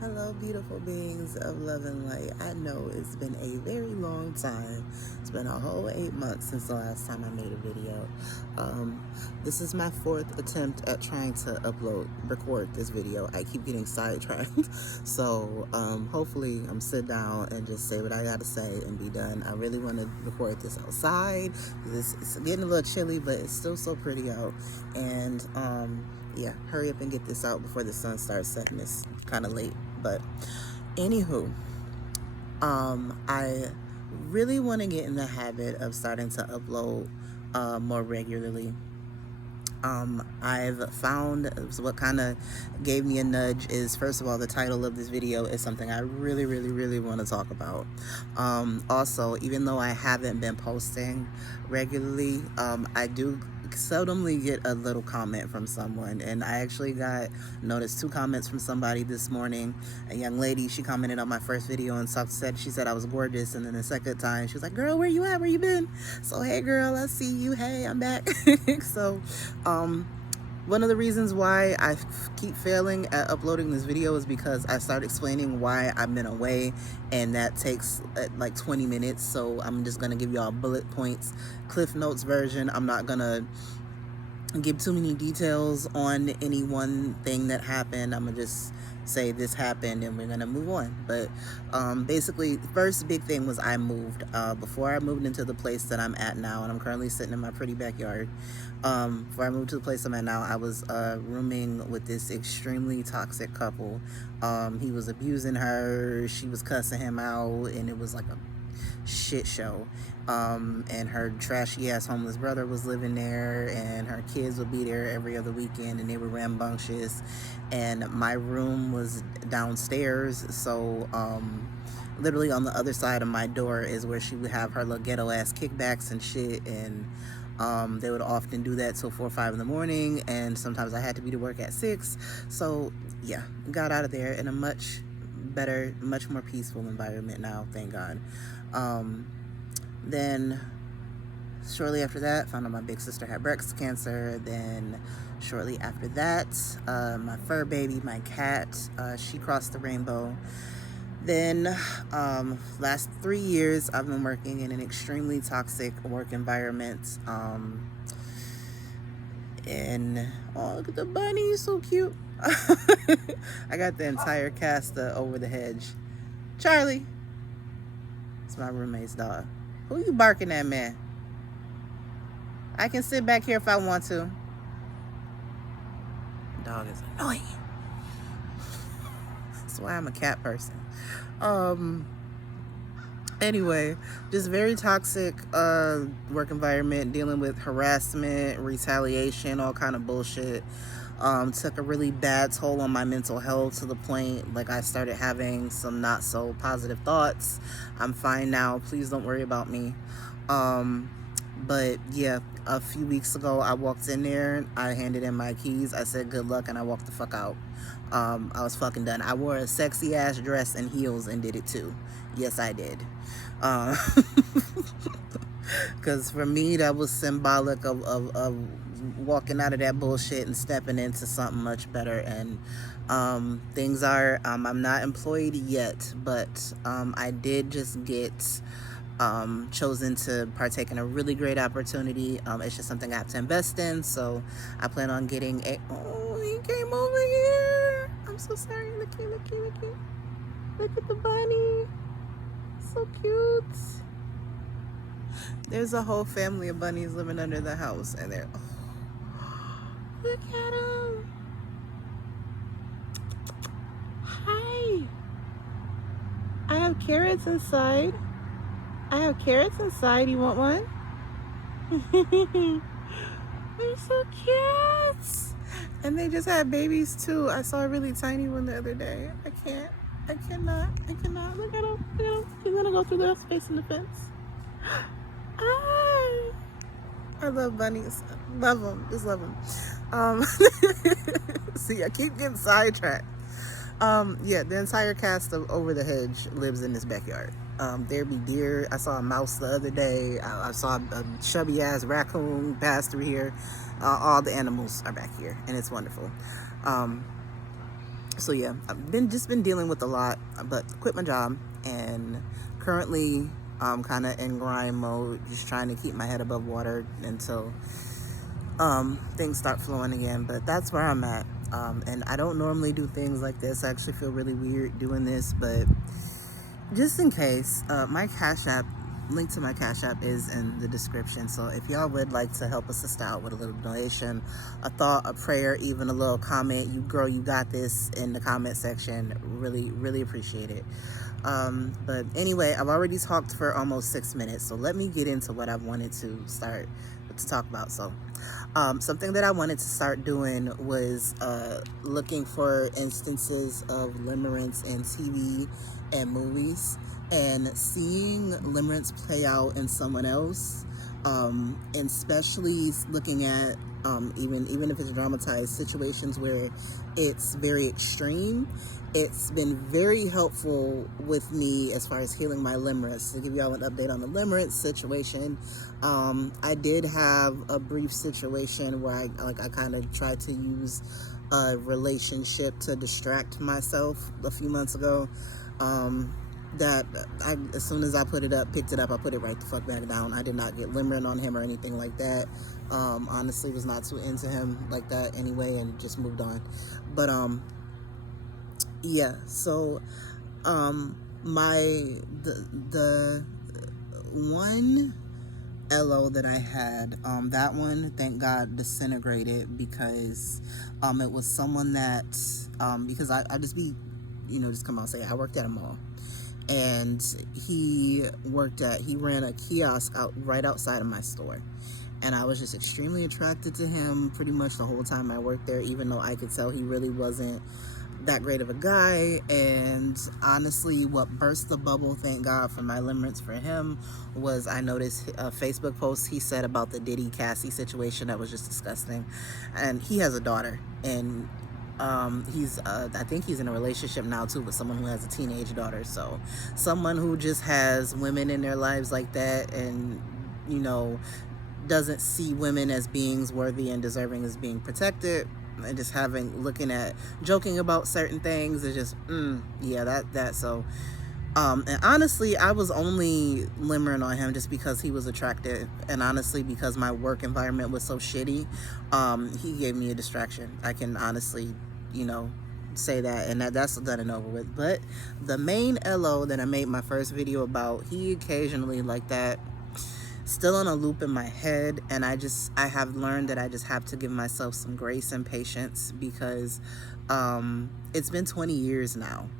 Hello, beautiful beings of love and light. I know it's been a very long time. It's been a whole 8 months since the last time I made a video. Um, this is my fourth attempt at trying to record this video. I keep getting sidetracked. So hopefully I'm sit down and just say what I gotta say and be done. I really want to record this outside. It's getting a little chilly, but it's still so pretty out. And yeah, hurry up and get this out before the sun starts setting. It's kind of late, but anywho, I really want to get in the habit of starting to upload more regularly. I've found what kind of gave me a nudge is, first of all, the title of this video is something I really want to talk about. Also, even though I haven't been posting regularly, I do seldomly get a little comment from someone, and I actually noticed 2 comments from somebody this morning. A young lady, she commented on my first video and she said I was gorgeous, and then the second time she was like, girl, where you at, where you been? So hey girl, I see you, hey, I'm back. So one of the reasons why I keep failing at uploading this video is because I start explaining why I've been away, and that takes like 20 minutes. So I'm just going to give y'all bullet points, Cliff Notes version. I'm not going to give too many details on any one thing that happened. I'm going to just say this happened and we're going to move on. But basically, the first big thing was I moved. Before I moved into the place that I'm at now, and I'm currently sitting in my pretty backyard. Before I moved to the place I'm at now, I was rooming with this extremely toxic couple. He was abusing her, she was cussing him out, and it was like a shit show. And her trashy ass homeless brother was living there, and her kids would be there every other weekend, and they were rambunctious. And my room was downstairs, so literally on the other side of my door is where she would have her little ghetto ass kickbacks and shit. And they would often do that till 4 or 5 in the morning, and sometimes I had to be to work at 6. So yeah, got out of there in a much better, much more peaceful environment now, thank God. Then shortly after that, found out my big sister had breast cancer. Then shortly after that, my fur baby, my cat, she crossed the rainbow. Then last 3 years I've been working in an extremely toxic work environment. And oh, look at the bunny, so cute. I got the entire cast of Over the Hedge. Charlie, it's my roommate's dog. Who you barking at, man? I can sit back here if I want to. The dog is annoying. That's why I'm a cat person. Anyway, just very toxic work environment, dealing with harassment, retaliation, all kind of bullshit. Took a really bad toll on my mental health, to the point like I started having some not so positive thoughts. I'm fine now, please don't worry about me. But yeah, a few weeks ago I walked in there, I handed in my keys, I said good luck, and I walked the fuck out. I was fucking done. I wore a sexy ass dress and heels and did it too. Yes, I did. Because for me, that was symbolic of walking out of that bullshit and stepping into something much better. And things are, I'm not employed yet, but I did just get chosen to partake in a really great opportunity. It's just something I have to invest in, so I plan on getting a... Oh, he came over here. I'm so sorry. Looky. Look at the bunny. So cute. There's a whole family of bunnies living under the house, and they're... Oh, look at them. Hi. I have carrots inside. You want one? They're so cute. And they just had babies too. I saw a really tiny one the other day. I cannot. Look at him. He's gonna go through the space in the fence. Ah, I love bunnies. Love them. Just love them. See, I keep getting sidetracked. Yeah, the entire cast of Over the Hedge lives in this backyard. There be deer. I saw a mouse the other day. I saw a chubby ass raccoon pass through here. All the animals are back here, and it's wonderful. So yeah, I've been dealing with a lot, but quit my job and currently kind of in grind mode, just trying to keep my head above water until things start flowing again. But that's where I'm at. And I don't normally do things like this. I actually feel really weird doing this, but just in case, my Cash App, link to my Cash App is in the description. So if y'all would like to help us out with a little donation, a thought, a prayer, even a little comment, you girl, you got this, in the comment section, really, really appreciate it. But anyway, I've already talked for almost 6 minutes, so let me get into what I wanted to start to talk about. So something that I wanted to start doing was looking for instances of limerence in TV and movies, and seeing limerence play out in someone else, and especially looking at even if it's dramatized situations where it's very extreme. It's been very helpful with me as far as healing my limerence. To give y'all an update on the limerence situation, I did have a brief situation where I kind of tried to use a relationship to distract myself a few months ago. That as soon as I picked it up, I put it right the fuck back down. I did not get limerent on him or anything like that. Honestly, was not too into him like that anyway, and just moved on. But yeah, so the one LO that I had, that one, thank God, disintegrated because it was someone that because I just be, just come out and say I worked at a mall, and he ran a kiosk right outside of my store, and I was just extremely attracted to him pretty much the whole time I worked there, even though I could tell he really wasn't that great of a guy. And honestly, what burst the bubble, thank God for my limerence for him, was I noticed a Facebook post he said about the Diddy Cassie situation that was just disgusting. And he has a daughter, and he's I think he's in a relationship now too with someone who has a teenage daughter. So someone who just has women in their lives like that, and doesn't see women as beings worthy and deserving as being protected, and just joking about certain things is just yeah, that so and honestly, I was only limerent on him just because he was attractive, and honestly because my work environment was so shitty. He gave me a distraction. I can honestly say that, and that's done and over with. But the main LO that I made my first video about, he occasionally like that, still on a loop in my head, and I have learned that I just have to give myself some grace and patience, because it's been 20 years now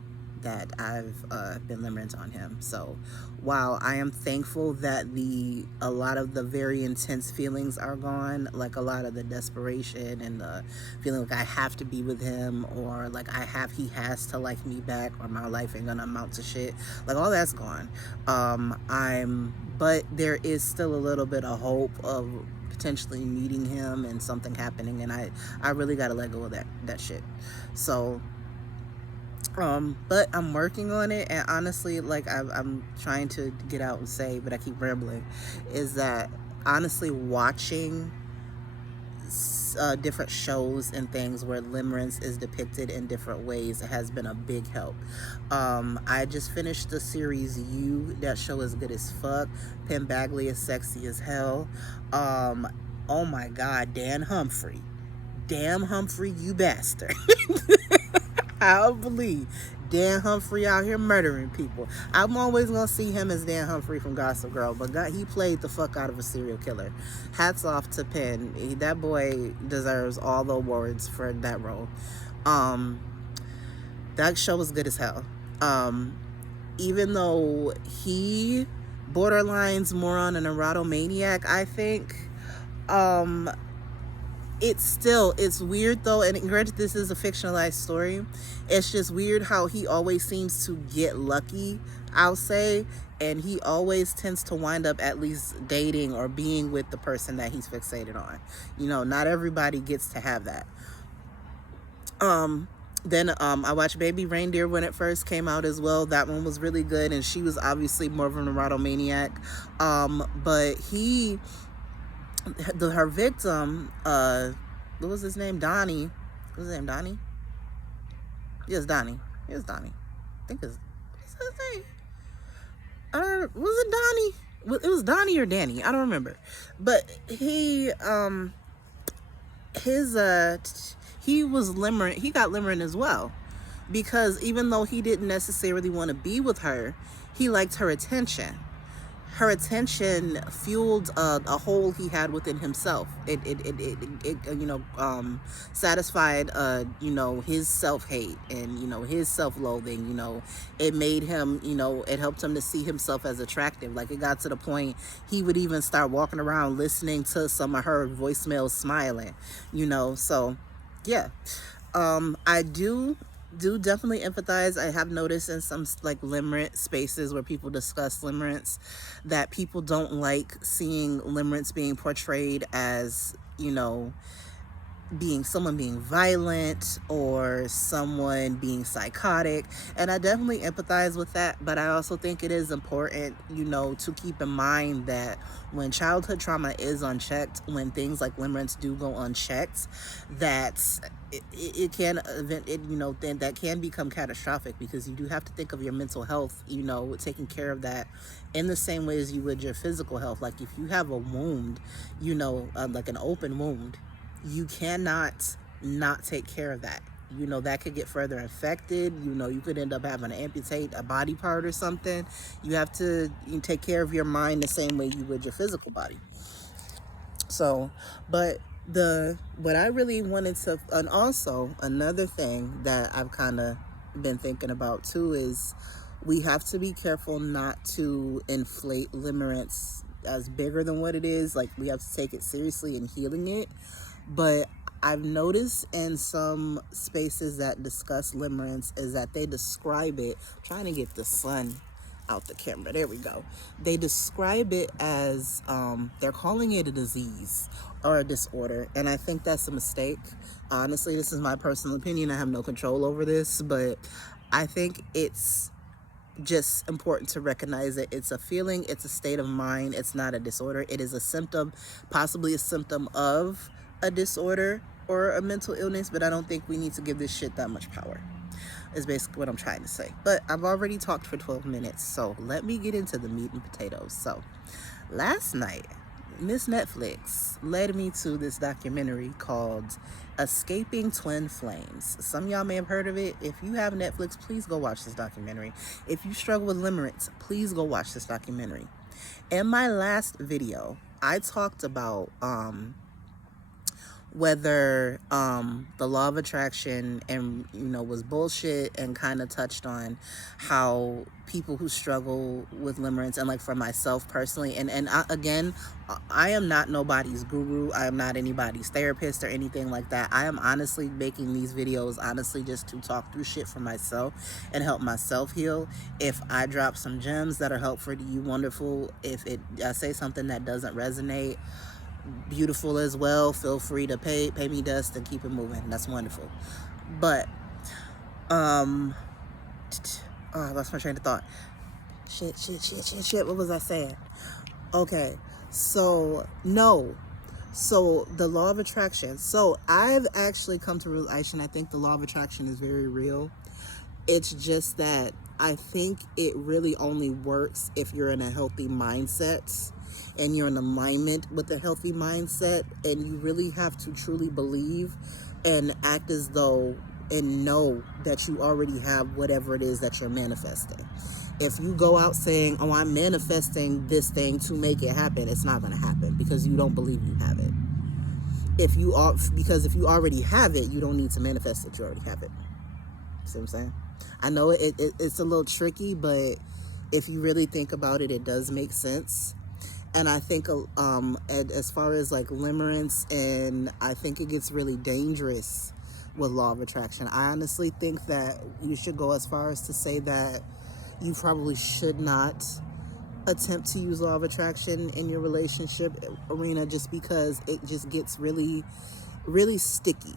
that I've been limerent on him. So while I am thankful that a lot of the very intense feelings are gone, like a lot of the desperation and the feeling like I have to be with him, or like he has to like me back, or my life ain't gonna amount to shit, like all that's gone. But there is still a little bit of hope of potentially meeting him and something happening, and I really gotta let go of that shit. So but I'm working on it, and honestly, like I'm trying to get out and say, but I keep rambling, is that honestly watching different shows and things where limerence is depicted in different ways has been a big help. I just finished the series You. That show is good as fuck. Penn Bagley is sexy as hell. Oh my God, Dan Humphrey. Damn Humphrey, you bastard. I believe Dan Humphrey out here murdering people. I'm always gonna see him as Dan Humphrey from Gossip Girl, but God, he played the fuck out of a serial killer. Hats off to Penn. That boy deserves all the awards for that role. That show was good as hell. Even though he borderlines more on an erotomaniac, I think. It's weird though, and granted this is a fictionalized story, it's just weird how he always seems to get lucky, I'll say, and he always tends to wind up at least dating or being with the person that he's fixated on. Not everybody gets to have that. Then I watched Baby Reindeer when it first came out as well. That one was really good, and she was obviously more of an erotomaniac. But her victim, what was his name? Donnie. What was his name? Donnie? Yes, Donnie. It was Donnie. I think it's what's his name? Was it Donnie? It was Donnie or Danny. I don't remember. But his he was limerent. He got limerent as well, because even though he didn't necessarily want to be with her, he liked her attention. Her attention fueled a hole he had within himself. It satisfied his self-hate and his self-loathing. It made him, it helped him to see himself as attractive. Like, it got to the point he would even start walking around listening to some of her voicemails, smiling. So yeah. I do definitely empathize. I have noticed in some like limerence spaces where people discuss limerence that people don't like seeing limerence being portrayed as, being violent or someone being psychotic, and I definitely empathize with that. But I also think it is important, to keep in mind that when childhood trauma is unchecked, when things like limerence do go unchecked, that it can then that can become catastrophic, because you do have to think of your mental health, taking care of that in the same way as you would your physical health. Like, if you have a wound, like an open wound, you cannot not take care of that. That could get further infected. You could end up having to amputate a body part or something. You have to take care of your mind the same way you would your physical body. So, but what I really wanted to, and also another thing that I've kind of been thinking about too, is we have to be careful not to inflate limerence as bigger than what it is. Like, we have to take it seriously in healing it. But I've noticed in some spaces that discuss limerence is that they describe it, I'm trying to get the sun out the camera, there we go. They describe it as, they're calling it a disease or a disorder. And I think that's a mistake. Honestly, this is my personal opinion. I have no control over this, but I think it's just important to recognize that it's a feeling, it's a state of mind, it's not a disorder. It is a symptom, possibly a symptom of a disorder or a mental illness, but I don't think we need to give this shit that much power, is basically what I'm trying to say. But I've already talked for 12 minutes, so let me get into the meat and potatoes. So last night, Miss Netflix led me to this documentary called Escaping Twin Flames. Some of y'all may have heard of it. If you have Netflix, please go watch this documentary. If you struggle with limerence, please go watch this documentary. In my last video, I talked about whether the law of attraction and was bullshit, and kind of touched on how people who struggle with limerence, and like for myself personally, and again, I am not nobody's guru, I am not anybody's therapist or anything like that. I am honestly making these videos honestly just to talk through shit for myself and help myself heal. If I drop some gems that are helpful to you, wonderful. If I say something that doesn't resonate, beautiful as well. Feel free to pay me dust and keep it moving. That's wonderful. But oh, I lost my train of thought. Shit. What was I saying? Okay, so the law of attraction. So I've actually come to realization, I think the law of attraction is very real. It's just that I think it really only works if you're in a healthy mindset and you're in alignment with a healthy mindset, and you really have to truly believe and act as though and know that you already have whatever it is that you're manifesting. If you go out saying, oh, I'm manifesting this thing to make it happen, it's not going to happen, because you don't believe you have it. Because if you already have it, you don't need to manifest it, you already have it. See what I'm saying? I know it's a little tricky, but if you really think about it, it does make sense. And I think as far as like limerence, and I think it gets really dangerous with law of attraction. I honestly think that you should go as far as to say that you probably should not attempt to use law of attraction in your relationship arena, just because it just gets really, really sticky.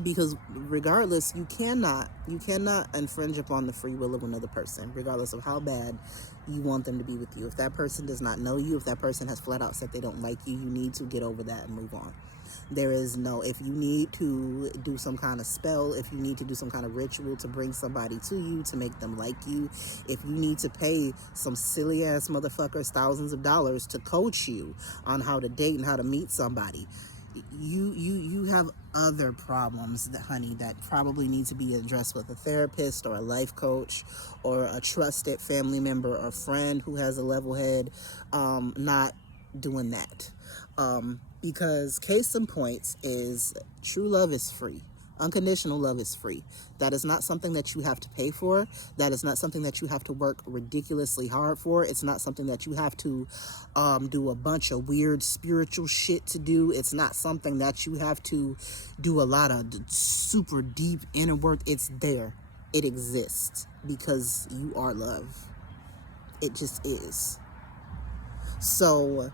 Because regardless, you cannot infringe upon the free will of another person, regardless of how bad you want them to be with you. If that person does not know you, if that person has flat out said they don't like you, you need to get over that and move on. There is no, if you need to do some kind of spell, if you need to do some kind of ritual to bring somebody to you, to make them like you, if you need to pay some silly ass motherfuckers thousands of dollars to coach you on how to date and how to meet somebody, you have other problems, that honey, that probably need to be addressed with a therapist or a life coach or a trusted family member or friend who has a level head. Not doing that, because case in point is true love is free. Unconditional love is free. That is not something that you have to pay for. That is not something that you have to work ridiculously hard for. It's not something that you have to do a bunch of weird spiritual shit to do. It's not something that you have to do a lot of super deep inner work. It's there. It exists because you are love. It just is. So,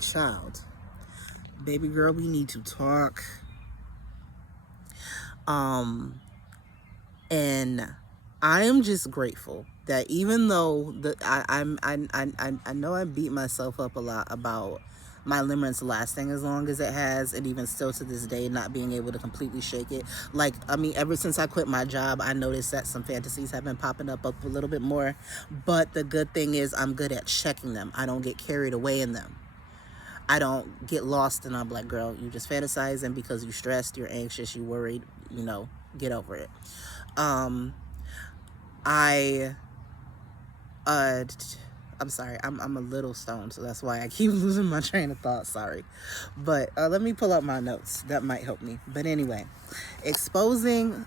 child, baby girl, we need to talk. And I am just grateful that even though I know I beat myself up a lot about my limerence lasting as long as it has, and even still to this day not being able to completely shake it. Like, I mean, ever since I quit my job, I noticed that some fantasies have been popping up a little bit more. But the good thing is I'm good at checking them. I don't get carried away in them. I don't get lost, and I'm like, girl, you just fantasizing because you're stressed, you're anxious, you're worried, get over it. I'm sorry, I'm a little stoned, so that's why I keep losing my train of thought, sorry. But let me pull up my notes, that might help me. But anyway, Escaping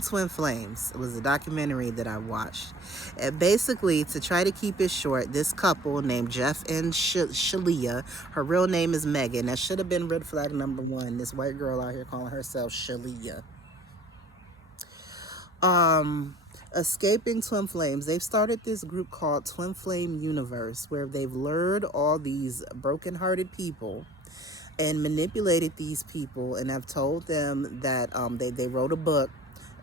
Twin Flames was a documentary that I watched. And basically, to try to keep it short, this couple named Jeff and Shalia, her real name is Megan. That should have been red flag number one. This white girl out here calling herself Shalia. Escaping Twin Flames, they've started this group called Twin Flame Universe, where they've lured all these broken-hearted people and manipulated these people, and have told them that they wrote a book,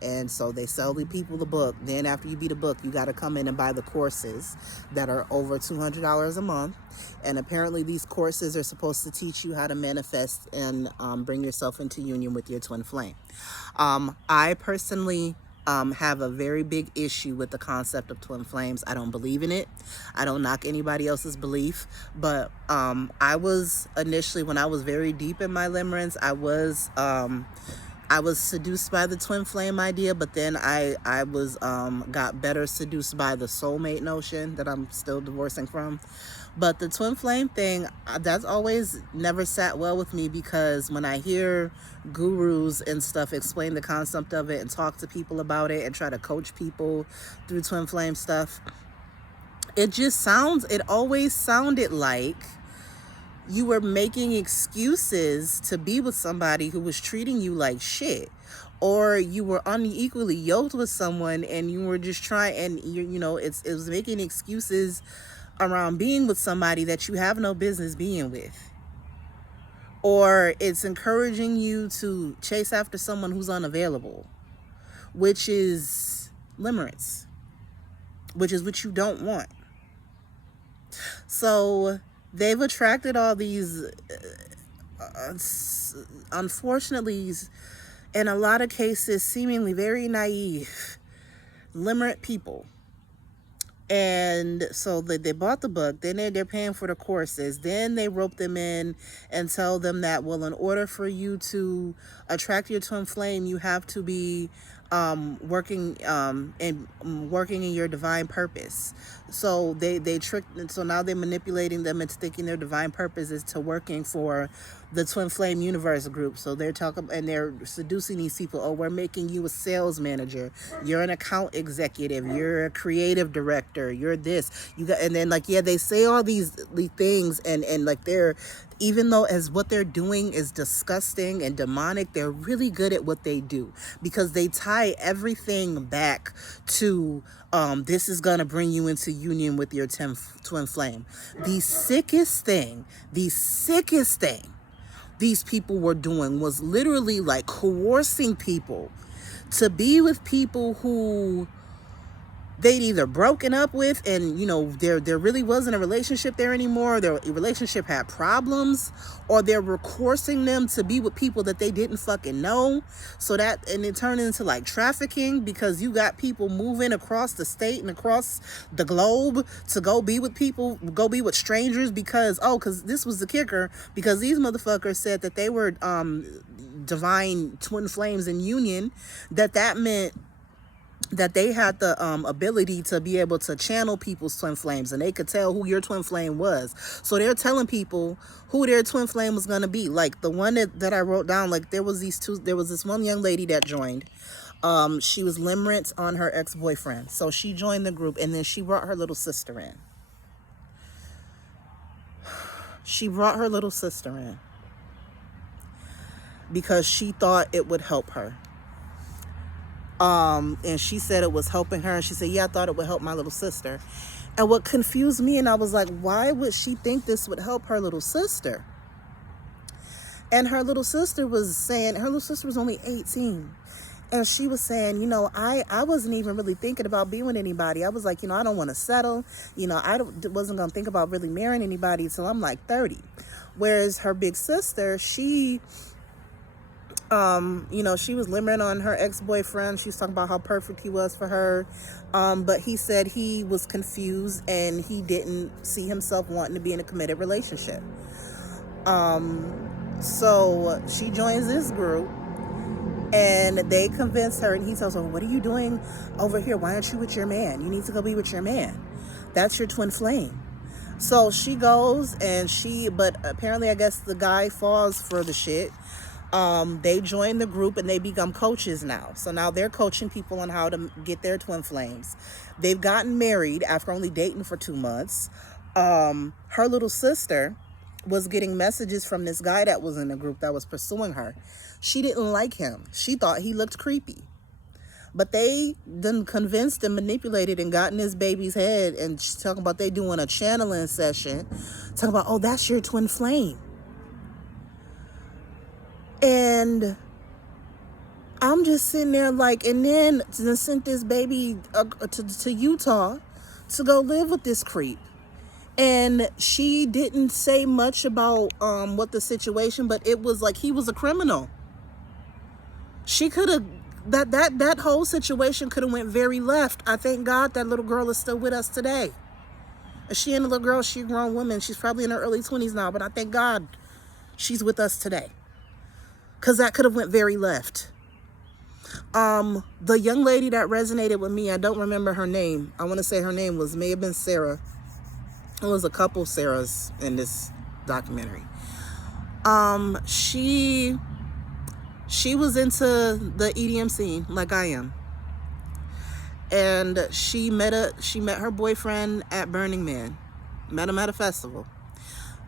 and so they sell the people the book. Then after you beat a book, you got to come in and buy the courses that are over $200 a month. And apparently these courses are supposed to teach you how to manifest and bring yourself into union with your twin flame. I personally have a very big issue with the concept of twin flames. I don't believe in it. I don't knock anybody else's belief, but I was initially, when I was very deep in my limerence, I was seduced by the twin flame idea, but then I was got better seduced by the soulmate notion that I'm still divorcing from. But the twin flame thing, that's always never sat well with me, because when I hear gurus and stuff explain the concept of it and talk to people about it and try to coach people through twin flame stuff, it always sounded like you were making excuses to be with somebody who was treating you like shit, or you were unequally yoked with someone and you were just trying, and it was making excuses around being with somebody that you have no business being with, or it's encouraging you to chase after someone who's unavailable, which is limerence, which is what you don't want. So they've attracted all these unfortunately, in a lot of cases, seemingly very naive limerent people. And so they bought the book, then they're paying for the courses, then they rope them in and tell them that, well, in order for you to attract your twin flame, you have to be working in your divine purpose. So they tricked, so now they're manipulating them into thinking their divine purpose is to working for the Twin Flame Universe group. So they're talking and they're seducing these people. Oh, we're making you a sales manager. You're an account executive. You're a creative director. You're this. And then they say all these things, and they're, even though as what they're doing is disgusting and demonic, they're really good at what they do, because they tie everything back to this is gonna bring you into union with your twin flame. The sickest thing these people were doing was literally coercing people to be with people who they'd either broken up with, and there really wasn't a relationship there anymore, their relationship had problems, or they were coursing them to be with people that they didn't fucking know. So that, and it turned into like trafficking, because you got people moving across the state and across the globe to go be with people, go be with strangers, because this was the kicker, because these motherfuckers said that they were divine twin flames in union, that meant that they had the ability to be able to channel people's twin flames, and they could tell who your twin flame was. So they're telling people who their twin flame was going to be. Like the one that I wrote down, like there was this one young lady that joined. She was Limerence on her ex-boyfriend. So she joined the group, and then she brought her little sister in. She brought her little sister in because she thought it would help her. And she said it was helping her. And she said, yeah, I thought it would help my little sister. And what confused me, and I was like, why would she think this would help her little sister? And her little sister was saying, her little sister was only 18. And she was saying, I wasn't even really thinking about being with anybody. I was like, I don't want to settle. I wasn't going to think about really marrying anybody until I'm like 30. Whereas her big sister, she was limerent on her ex-boyfriend. She was talking about how perfect he was for her. But he said he was confused and he didn't see himself wanting to be in a committed relationship. So she joins this group, and they convince her, and he tells her, what are you doing over here? Why aren't you with your man? You need to go be with your man. That's your twin flame. So she goes, but apparently I guess the guy falls for the shit. They join the group and they become coaches now. So now they're coaching people on how to get their twin flames. They've gotten married after only dating for 2 months. Her little sister was getting messages from this guy that was in the group that was pursuing her. She didn't like him. She thought he looked creepy. But they then convinced and manipulated and got in his baby's head, and she's talking about they doing a channeling session. Talking about, oh, that's your twin flame. And I'm just sitting there like, and then sent this baby to Utah to go live with this creep. And she didn't say much about what the situation, but it was like he was a criminal. She could have, that whole situation could have went very left. I thank God that little girl is still with us today. She and the little girl, she's a grown woman. She's probably in her early 20s now, but I thank God she's with us today. Because that could have went very left. The young lady that resonated with me, I don't remember her name. I want to say her name may have been Sarah. There was a couple Sarahs in this documentary. She was into the EDM scene like I am. And she met her boyfriend at Burning Man. Met him at a festival.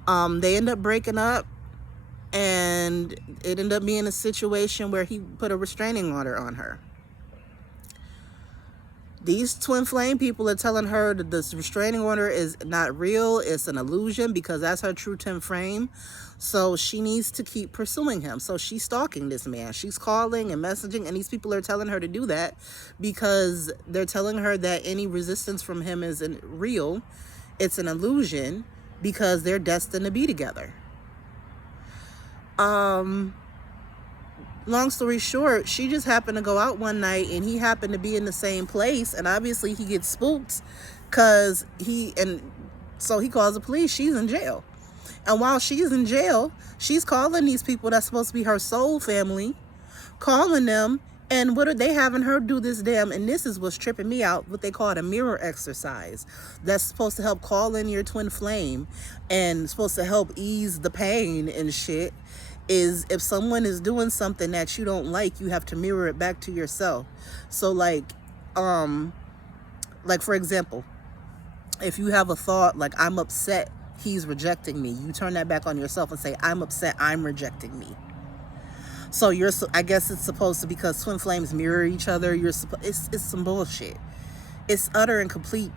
They ended up breaking up. And it ended up being a situation where he put a restraining order on her. These twin flame people are telling her that this restraining order is not real. It's an illusion, because that's her true twin flame. So she needs to keep pursuing him. So she's stalking this man. She's calling and messaging, and these people are telling her to do that because they're telling her that any resistance from him isn't real. It's an illusion, because they're destined to be together. Long story short, she just happened to go out one night and he happened to be in the same place, and obviously he gets spooked so he calls the police. She's in jail. And while she's in jail, she's calling these people that's supposed to be her soul family, calling them, and what are they having her do this damn, and this is what's tripping me out, what they call a mirror exercise that's supposed to help call in your twin flame and supposed to help ease the pain and shit. Is if someone is doing something that you don't like, you have to mirror it back to yourself. So like for example, if you have a thought like, I'm upset, he's rejecting me, you turn that back on yourself and say, I'm upset, I'm rejecting me. So I guess it's supposed to, because twin flames mirror each other, it's some bullshit. It's utter and complete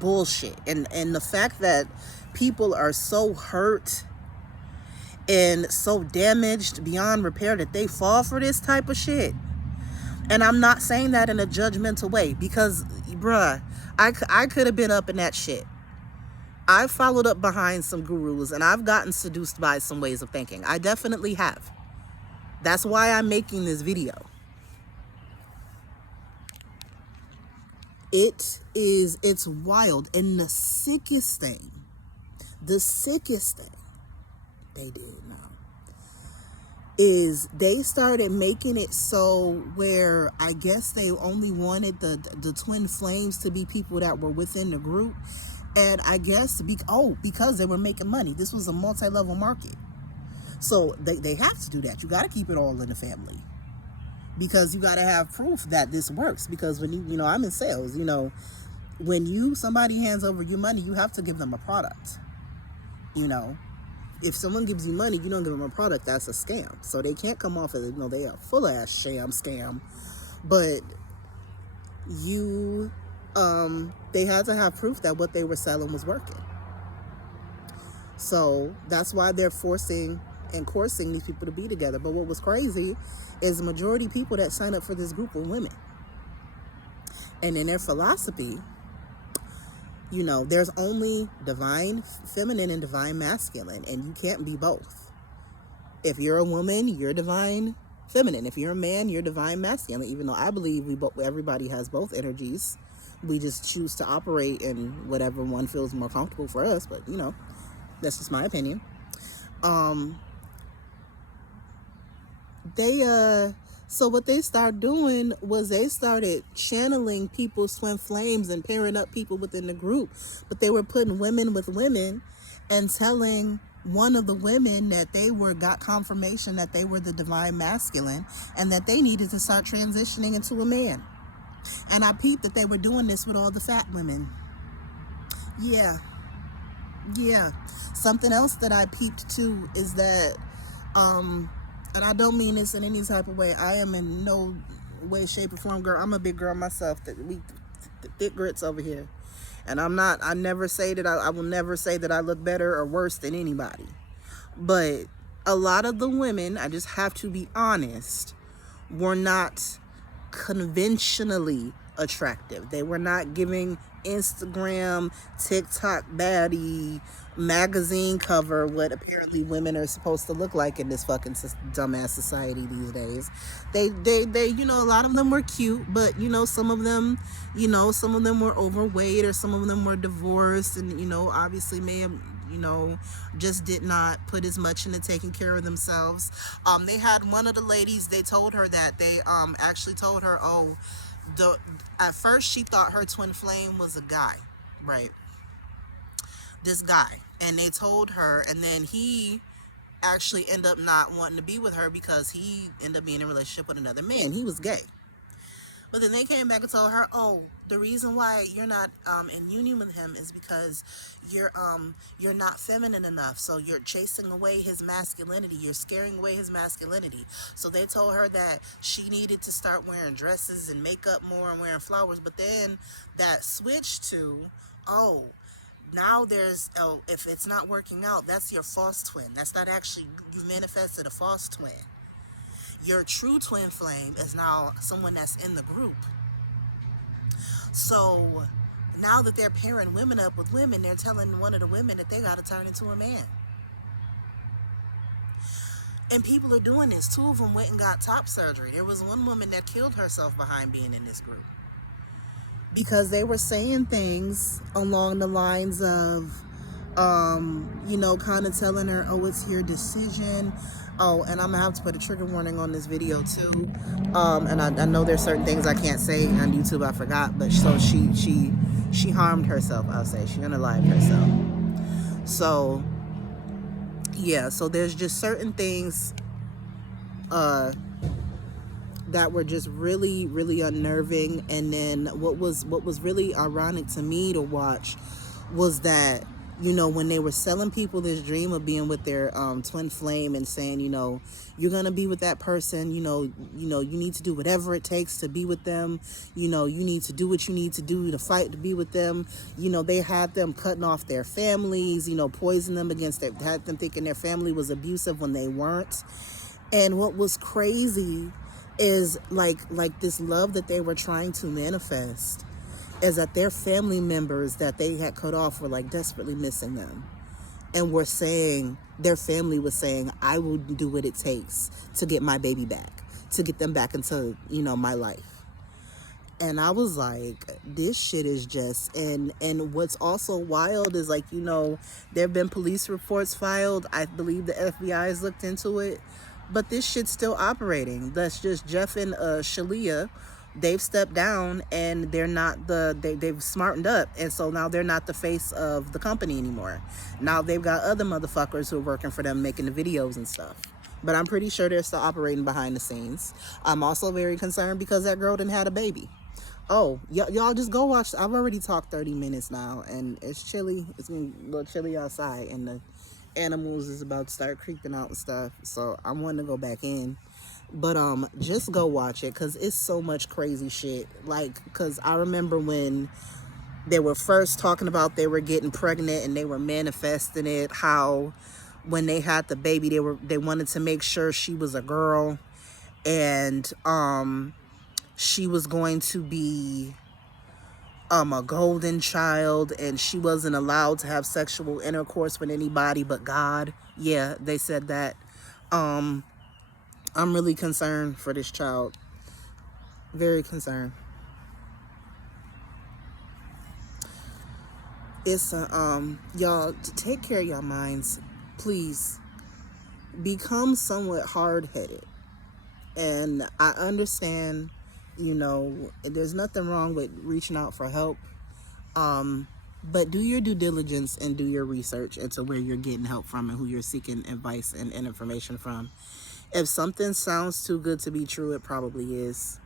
bullshit. And the fact that people are so hurt and so damaged beyond repair that they fall for this type of shit. And I'm not saying that in a judgmental way, because, bruh, I could have been up in that shit. I've followed up behind some gurus, and I've gotten seduced by some ways of thinking. I definitely have. That's why I'm making this video. It's wild. And the sickest thing they did now is they started making it so where I guess they only wanted the twin flames to be people that were within the group. And I guess because they were making money. This was a multi-level market. So they have to do that. You got to keep it all in the family, because you got to have proof that this works. Because when I'm in sales, when somebody hands over you money, you have to give them a product. If someone gives you money, you don't give them a product, that's a scam. So they can't come off as, they are full ass scam. But they had to have proof that what they were selling was working. So that's why they're forcing and coursing these people to be together. But what was crazy is the majority of people that sign up for this group were women. And in their philosophy, there's only divine feminine and divine masculine, and you can't be both. If you're a woman, you're divine feminine. If you're a man, you're divine masculine. Even though I believe everybody has both energies, we just choose to operate in whatever one feels more comfortable for us. But that's just my opinion. So what they started doing was they started channeling people's twin flames and pairing up people within the group. But they were putting women with women and telling one of the women that they got confirmation that they were the divine masculine and that they needed to start transitioning into a man. And I peeped that they were doing this with all the fat women. Yeah. Something else that I peeped too is that, and I don't mean this in any type of way. I am in no way, shape, or form, girl. I'm a big girl myself. Thick grits over here. And I will never say that I look better or worse than anybody. But a lot of the women, I just have to be honest, were not conventionally attractive. They were not giving Instagram, TikTok baddie, magazine cover what apparently women are supposed to look like in this fucking dumbass society these days. They a lot of them were cute, but some of them were overweight, or some of them were divorced, and obviously may have just did not put as much into taking care of themselves. They had one of the ladies, they told her that they actually told her, at first she thought her twin flame was a guy, right? This guy. And they told her, and then he actually ended up not wanting to be with her because he ended up being in a relationship with another man. He was gay. But then they came back and told her, the reason why you're not in union with him is because you're not feminine enough. So you're chasing away his masculinity. You're scaring away his masculinity. So they told her that she needed to start wearing dresses and makeup more and wearing flowers. But then that switched to, now there's, if it's not working out, that's your false twin. That's not actually, you manifested a false twin. Your true twin flame is now someone that's in the group. So now that they're pairing women up with women, they're telling one of the women that they got to turn into a man. And people are doing this. 2 of them went and got top surgery. There was one woman that killed herself behind being in this group, because they were saying things along the lines of, kind of telling her, it's your decision. And I'm gonna have to put a trigger warning on this video too. And I know there's certain things I can't say on YouTube, I forgot, but so she harmed herself, I'll say. She unalived herself. So yeah, so there's just certain things that were just really, really unnerving. And then what was really ironic to me to watch was that, when they were selling people this dream of being with their twin flame and saying, you're going to be with that person, you need to do whatever it takes to be with them. You need to do what you need to do to fight to be with them. They had them cutting off their families, poison them had them thinking their family was abusive when they weren't. And what was crazy is like this love that they were trying to manifest is that their family members that they had cut off were like desperately missing them, and were saying, their family was saying, I will do what it takes to get my baby back, to get them back into, you know, my life. And I was like, this shit is just, and what's also wild is, like, you know, there have been police reports filed. I believe the FBI has looked into it, but this shit's still operating. That's just Jeff and Shalia. They've stepped down, and they're not they've smartened up, and so now they're not the face of the company anymore. Now they've got other motherfuckers who are working for them, making the videos and stuff. But I'm pretty sure they're still operating behind the scenes. I'm also very concerned because that girl didn't had a baby. Oh, y'all just go watch. I've already talked 30 minutes now, and it's chilly. It's gonna be a little chilly outside, and the animals is about to start creeping out and stuff. So I'm wanting to go back in. But just go watch it, because it's so much crazy shit. Like, because I remember when they were first talking about they were getting pregnant and they were manifesting it, how when they had the baby, they wanted to make sure she was a girl, and she was going to be a golden child, and she wasn't allowed to have sexual intercourse with anybody but God. Yeah, they said that. um I'm really concerned for this child, very concerned. It's y'all, to take care of your minds, please. Become somewhat hard-headed. And I understand, you know, there's nothing wrong with reaching out for help. But do your due diligence and do your research into where you're getting help from and who you're seeking advice and information from. If something sounds too good to be true, it probably is.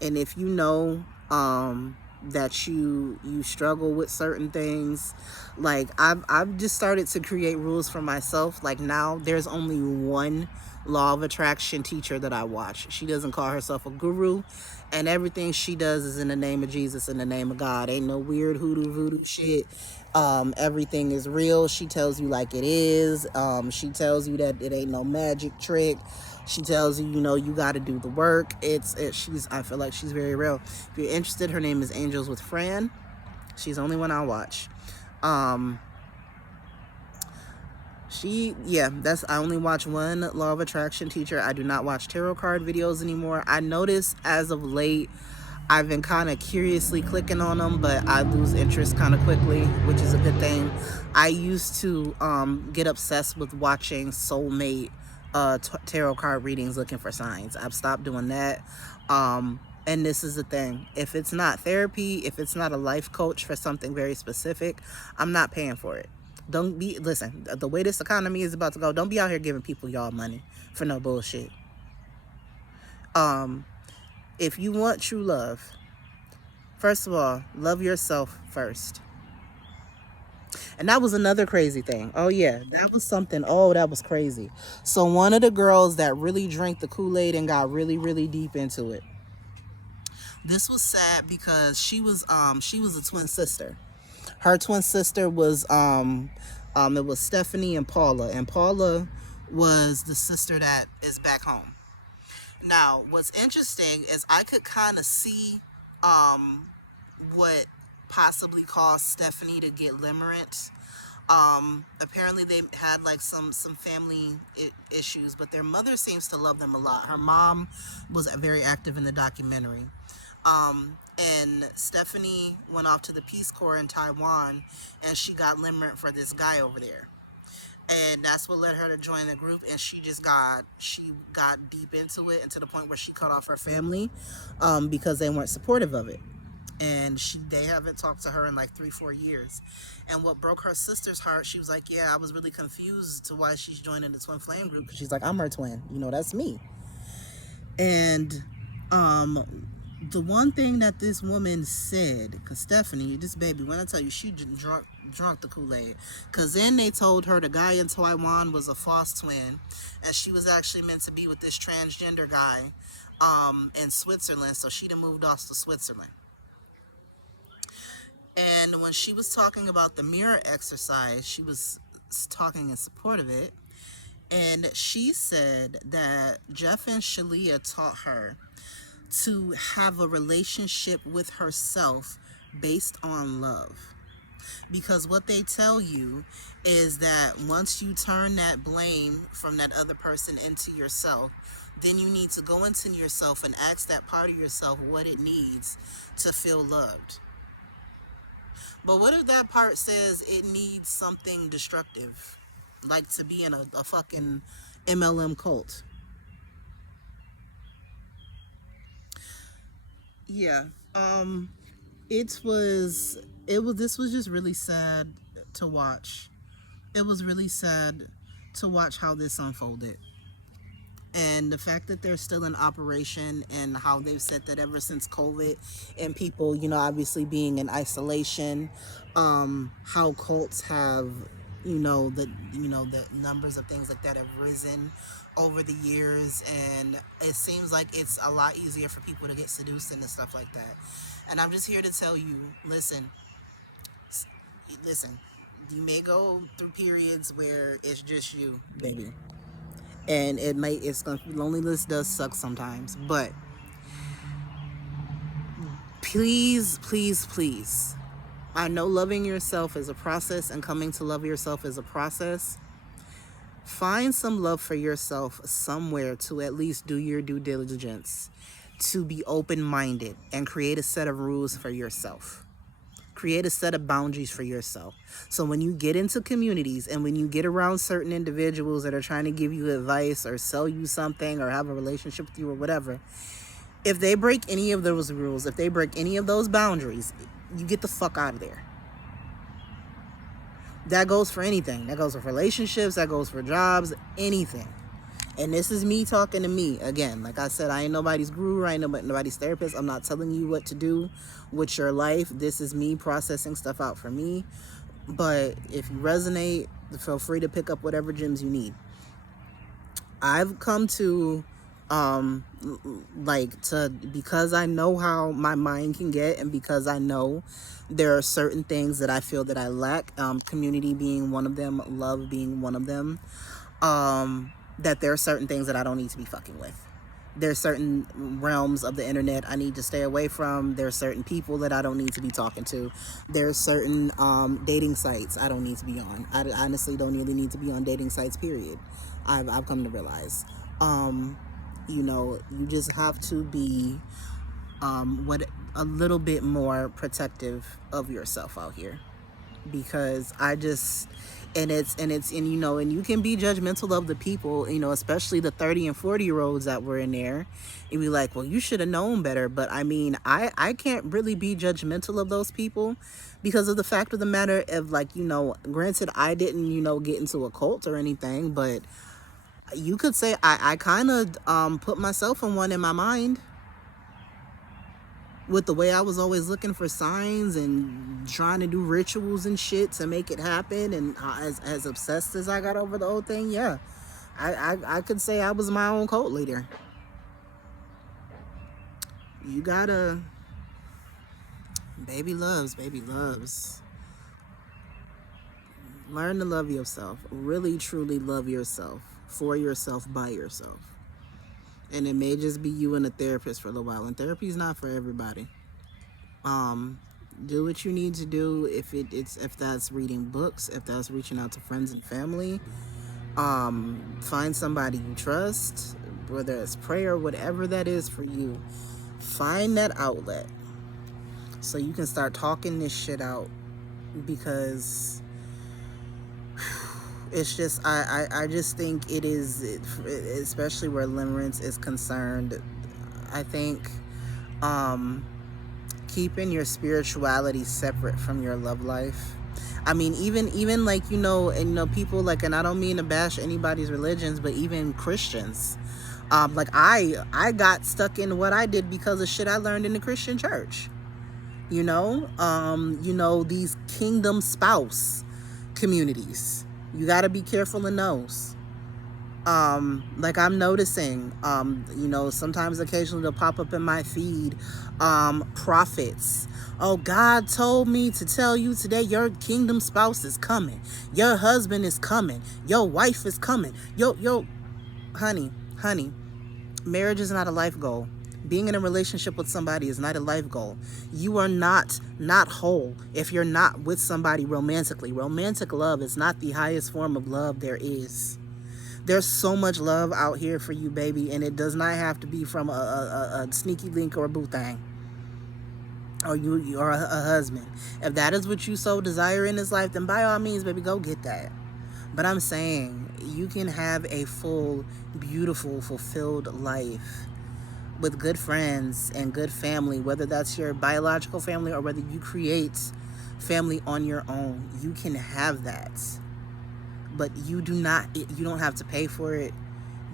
And if you know that you struggle with certain things, like I've just started to create rules for myself. Like, now there's only one law of attraction teacher that I watch. She doesn't call herself a guru, and everything she does is in the name of Jesus, in the name of God. Ain't no weird hoodoo voodoo shit. Everything is real. She tells you like it is. She tells you that it ain't no magic trick. She tells you, you know, you got to do the work. She's, I feel like she's very real. If you're interested, her name is Angels with Fran. She's the only one I watch. I only watch one law of attraction teacher. I do not watch tarot card videos anymore. I notice as of late, I've been kind of curiously clicking on them, but I lose interest kind of quickly, which is a good thing. I used to get obsessed with watching soulmate tarot card readings, looking for signs. I've stopped doing that. And this is the thing. If it's not therapy, if it's not a life coach for something very specific, I'm not paying for it. Listen, the way this economy is about to go, don't be out here giving people y'all money for no bullshit. If you want true love, first of all, love yourself first. And that was another crazy thing. Oh, yeah, that was something. Oh, that was crazy. So one of the girls that really drank the Kool-Aid and got really, really deep into it. This was sad because she was a twin sister. Her twin sister was it was Stephanie and Paula was the sister that is back home. Now, what's interesting is I could kind of see what possibly caused Stephanie to get Limerence. Apparently they had like some family issues, but their mother seems to love them a lot. Her mom was very active in the documentary. And Stephanie went off to the Peace Corps in Taiwan, and she got Limerent for this guy over there. And that's what led her to join the group, and she got deep into it, and to the point where she cut off her family because they weren't supportive of it. And they haven't talked to her in like 3-4 years. And what broke her sister's heart, she was like, yeah, I was really confused to why she's joining the twin flame group, because she's like, I'm her twin, you know, that's me. And the one thing that this woman said, because Stephanie, this baby, when I tell you, she drunk the Kool-Aid, because then they told her the guy in Taiwan was a false twin, and she was actually meant to be with this transgender guy in Switzerland, so she'd have moved off to Switzerland. And when she was talking about the mirror exercise, she was talking in support of it. And she said that Jeff and Shalia taught her to have a relationship with herself based on love. Because what they tell you is that once you turn that blame from that other person into yourself, then you need to go into yourself and ask that part of yourself what it needs to feel loved. But what if that part says it needs something destructive, like to be in a fucking MLM cult? Yeah. Um, this was just really sad to watch. It was really sad to watch how this unfolded. And the fact that they're still in operation, and how they've said that ever since COVID, and people, obviously being in isolation, how cults have, the numbers of things like that have risen over the years, and it seems like it's a lot easier for people to get seduced into stuff like that. And I'm just here to tell you, listen, you may go through periods where it's just you, baby, and loneliness does suck sometimes, but please, please, please, I know loving yourself is a process, and coming to love yourself is a process. Find some love for yourself somewhere, to at least do your due diligence, to be open-minded and create a set of rules for yourself. Create a set of boundaries for yourself. So when you get into communities, and when you get around certain individuals that are trying to give you advice or sell you something or have a relationship with you or whatever, if they break any of those rules, if they break any of those boundaries, you get the fuck out of there. That goes for anything. That goes for relationships. That goes for jobs. Anything. And this is me talking to me. Again, like I said, I ain't nobody's guru. I ain't nobody's therapist. I'm not telling you what to do with your life. This is me processing stuff out for me. But if you resonate, feel free to pick up whatever gems you need. I've come to because I know how my mind can get, and because I know there are certain things that I feel that I lack, community being one of them, love being one of them, that there are certain things that I don't need to be fucking with. There's certain realms of the internet I need to stay away from. There's certain people that I don't need to be talking to. There's certain dating sites I don't need to be on. I honestly don't really need to be on dating sites, period. I've come to realize. You just have to be a little bit more protective of yourself out here, because and you can be judgmental of the people, especially the 30 and 40-year-olds that were in there, and be like, well, you should have known better. But I mean, I can't really be judgmental of those people, because of the fact of the matter of, granted, I didn't, get into a cult or anything, but you could say I kind of put myself in one in my mind, with the way I was always looking for signs and trying to do rituals and shit to make it happen. And as obsessed as I got over the whole thing, yeah, I could say I was my own cult leader. You gotta, baby loves. Learn to love yourself. Really, truly love yourself. For yourself, by yourself. And it may just be you and a therapist for a little while. And therapy is not for everybody. Do what you need to do. If that's reading books, if that's reaching out to friends and family, find somebody you trust, whether it's prayer, whatever that is for you. Find that outlet so you can start talking this shit out, because it's just, I just think it is, especially where Limerence is concerned, I think keeping your spirituality separate from your love life. I mean, even people, and I don't mean to bash anybody's religions, but even Christians, I got stuck in what I did because of shit I learned in the Christian church. These kingdom spouse communities. You got to be careful in those. Like I'm noticing, sometimes occasionally they'll pop up in my feed, prophets. Oh, God told me to tell you today your kingdom spouse is coming. Your husband is coming. Your wife is coming. Honey, marriage is not a life goal. Being in a relationship with somebody is not a life goal. You are not whole if you're not with somebody romantically. Romantic love is not the highest form of love there is. There's so much love out here for you, baby, and it does not have to be from a sneaky link or a boo thing, or you or a husband. If that is what you so desire in this life, then by all means, baby, go get that. But I'm saying you can have a full, beautiful, fulfilled life with good friends and good family, whether that's your biological family or whether you create family on your own. You can have that. But you don't have to pay for it.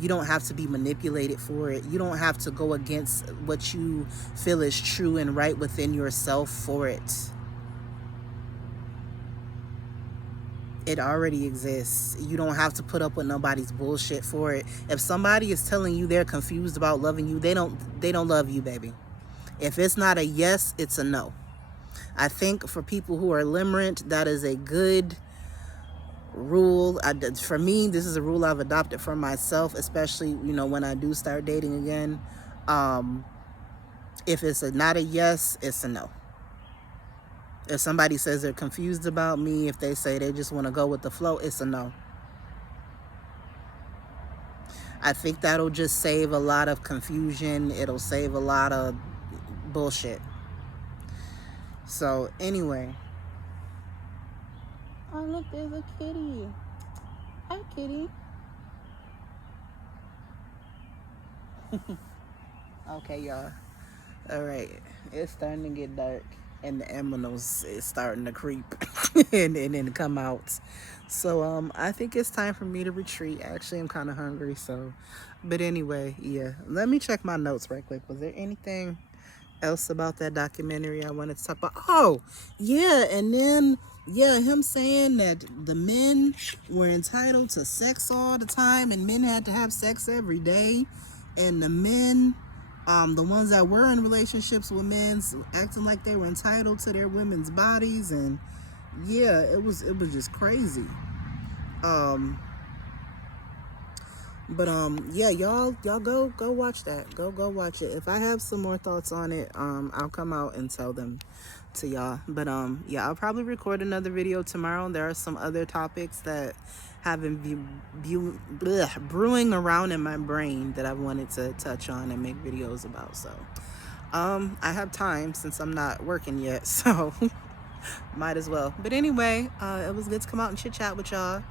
You don't have to be manipulated for it. You don't have to go against what you feel is true and right within yourself for it. It already exists. You don't have to put up with nobody's bullshit for it. If somebody is telling you they're confused about loving you, they don't love you, baby. If it's not a yes, it's a no. I think for people who are limerent, that is a good rule. For me, this is a rule I've adopted for myself, especially when I do start dating again. If it's not a yes, it's a no. If somebody says they're confused about me, if they say they just want to go with the flow, it's a no. I think that'll just save a lot of confusion. It'll save a lot of bullshit. So anyway, oh look, there's a kitty. Hi, kitty. Okay, y'all. All right, it's starting to get dark, and the aminos is starting to creep and then come out. So I think it's time for me to retreat. Actually, I'm kind of hungry. But anyway, yeah. Let me check my notes right quick. Was there anything else about that documentary I wanted to talk about? Oh, yeah, and then him saying that the men were entitled to sex all the time, and men had to have sex every day, and the men, the ones that were in relationships with men, acting like they were entitled to their women's bodies, and yeah, it was just crazy. But yeah, y'all go watch that. Go watch it. If I have some more thoughts on it, I'll come out and tell them to y'all. But yeah, I'll probably record another video tomorrow. There are some other topics that have been brewing around in my brain that I wanted to touch on and make videos about. So I have time since I'm not working yet, so might as well. But anyway, it was good to come out and chit chat with y'all.